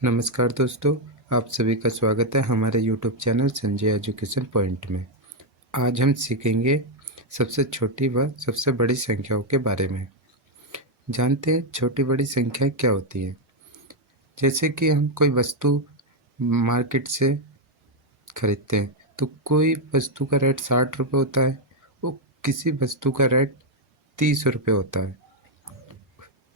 नमस्कार दोस्तों, आप सभी का स्वागत है हमारे YouTube channel Sanjay education point में। आज हम सीखेंगे सबसे छोटी व सबसे बड़ी संख्याओं के बारे में। जानते हैं छोटी बड़ी संख्याएं क्या होती हैं। जैसे कि हम कोई वस्तु मार्केट से खरीदते हैं तो कोई वस्तु का रेट 60 रुपये होता है और किसी वस्तु का रेट 30 रुपये होता है।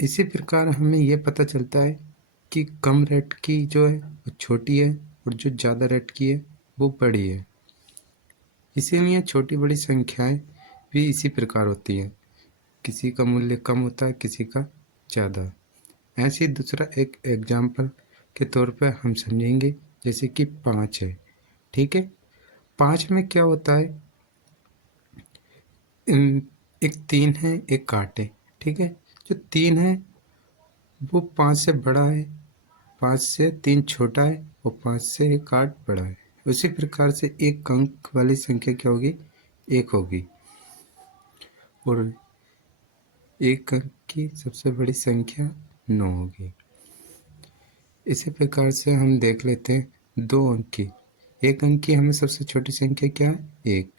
इसी प्रकार हमें यह पता चलता है कि कम रेट की जो है वो छोटी है और जो ज़्यादा रेट की है वो बड़ी है। इसीलिए छोटी बड़ी संख्याएं भी इसी प्रकार होती हैं, किसी का मूल्य कम होता है, किसी का ज़्यादा। ऐसे ही दूसरा एक एग्जाम्पल के तौर पर हम समझेंगे, जैसे कि 5 है। ठीक है, 5 में क्या होता है, एक 3 है, एक 8 है। ठीक है, जो 3 है वो 5 से बड़ा है, 5 से 3 छोटा है और 5 से एक 8 बड़ा है। उसी प्रकार से एक अंक वाली संख्या क्या होगी, 1 होगी। और एक अंक की सबसे बड़ी संख्या 9 होगी। इसी प्रकार से हम देख लेते हैं 2 अंक की। एक अंक की हमें सबसे छोटी संख्या क्या है, 1,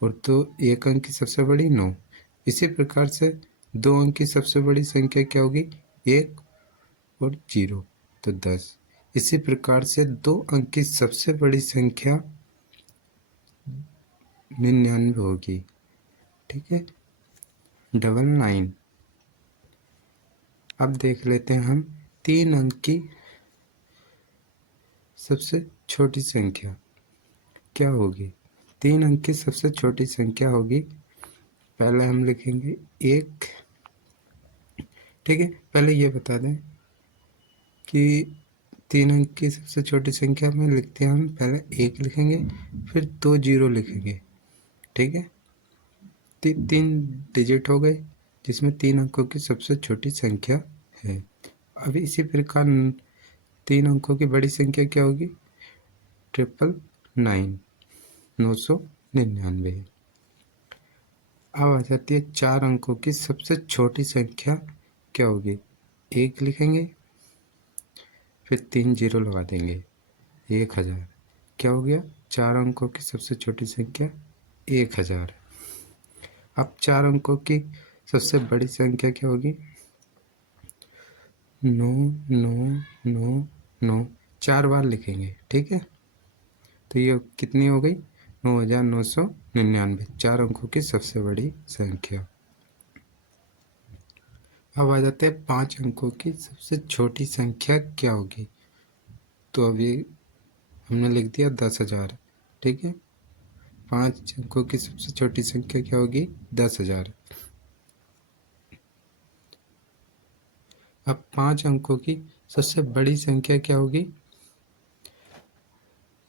और तो एक अंक की सबसे बड़ी 9। इसी प्रकार से 2 अंक की सबसे बड़ी संख्या क्या होगी, 1 और 0 तो 10। इसी प्रकार से 2 अंक की सबसे बड़ी संख्या 99 होगी। ठीक है, 99। अब देख लेते हैं हम 3 अंक की सबसे छोटी संख्या क्या होगी। 3 अंक की सबसे छोटी संख्या होगी, पहले हम लिखेंगे 1। ठीक है, पहले ये बता दें कि 3 अंक की सबसे छोटी संख्या में लिखते हैं हम पहले 1 लिखेंगे, फिर 2 0 लिखेंगे। ठीक है, 3 डिजिट हो गए जिसमें 3 अंकों की सबसे छोटी संख्या है। अब इसी प्रकार 3 अंकों की बड़ी संख्या क्या होगी, 999, 999। अब आ जाती है 4 अंकों की सबसे छोटी संख्या क्या होगी, 1 लिखेंगे, फिर 3 0 लगा देंगे, 1000। क्या हो गया, 4 अंकों की सबसे छोटी संख्या 1000। अब 4 अंकों की सबसे बड़ी संख्या क्या होगी, 99999, 4 बार लिखेंगे। ठीक है, तो ये कितनी हो गई, 9999, 4 अंकों की सबसे बड़ी संख्या। अब आ जाते हैं 5 अंकों की सबसे छोटी संख्या क्या होगी। तो अभी हमने लिख दिया 10,000। ठीक है, 5 अंकों की सबसे छोटी संख्या क्या होगी, 10,000। अब 5 अंकों की सबसे बड़ी संख्या क्या होगी,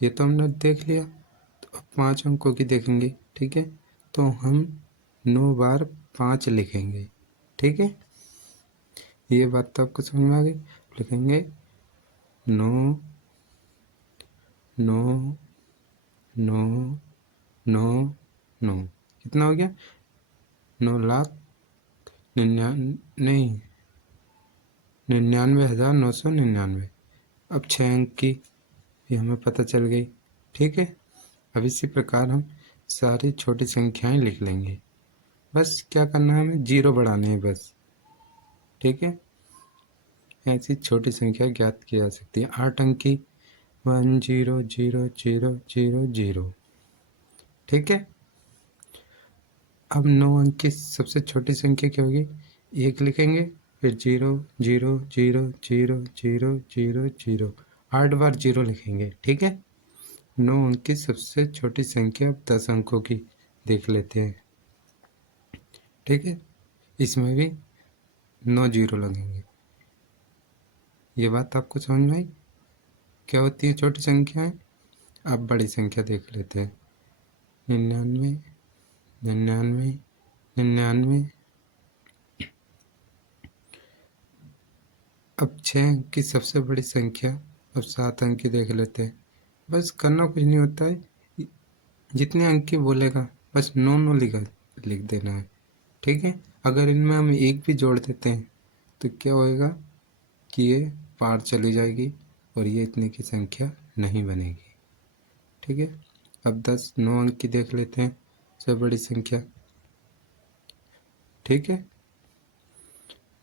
ये तो हमने देख लिया। तो अब 5 अंकों की देखेंगे। ठीक है, तो हम 9 बार 5 लिखेंगे। ठीक है, ये बात तो आपको समझ में आ गई। लिखेंगे 9 9 9 9 9, कितना हो गया, 99,999,999। अब 6 अंक की भी हमें पता चल गई। ठीक है, अब इसी प्रकार हम सारी छोटी संख्याएं लिख लेंगे। बस क्या करना है, हमें 0 बढ़ाने हैं बस। ठीक है, ऐसी छोटी संख्या ज्ञात की जा सकती है। 8 अंक की 100000। ठीक है, अब 9 अंक की सबसे छोटी संख्या क्या होगी, 1 लिखेंगे, फिर 0 0 0 0 0 0 0, 8 बार 0 लिखेंगे। ठीक है, 9 अंक की सबसे छोटी संख्या। अब 10 अंकों की देख लेते हैं। ठीक है, इसमें भी 9 0 लगेंगे। ये बात आपको समझ में आई, क्या होती है छोटी संख्याएं। अब बड़ी संख्या देख लेते हैं, 99 99 99। अब 6 अंक की सबसे बड़ी संख्या। अब 7 अंक की देख लेते हैं। बस करना कुछ नहीं होता है, जितने अंक की बोलेगा बस 9 9 लिख देना है। ठीक है, अगर इनमें हम 1 भी जोड़ देते हैं तो क्या होएगा कि ये पार चली जाएगी और ये इतने की संख्या नहीं बनेगी। ठीक है, अब 10 9 अंक की देख लेते हैं, सबसे बड़ी संख्या। ठीक है,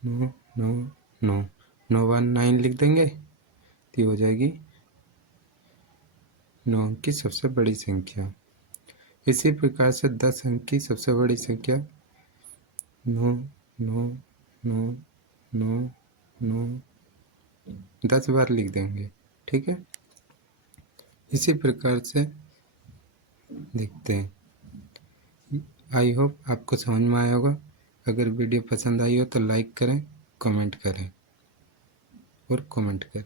9 9 9 9 1 9 लिख देंगे तो ये हो जाएगी 9 अंक की सबसे बड़ी संख्या। इसी प्रकार से 10 अंक की सबसे बड़ी संख्या 9 9 9 9 9 10 बार लिख देंगे। ठीक है, इसी प्रकार से देखते हैं। आई होप आपको समझ में आया होगा। अगर वीडियो पसंद आई हो तो लाइक करें, कमेंट करें और कमेंट करें।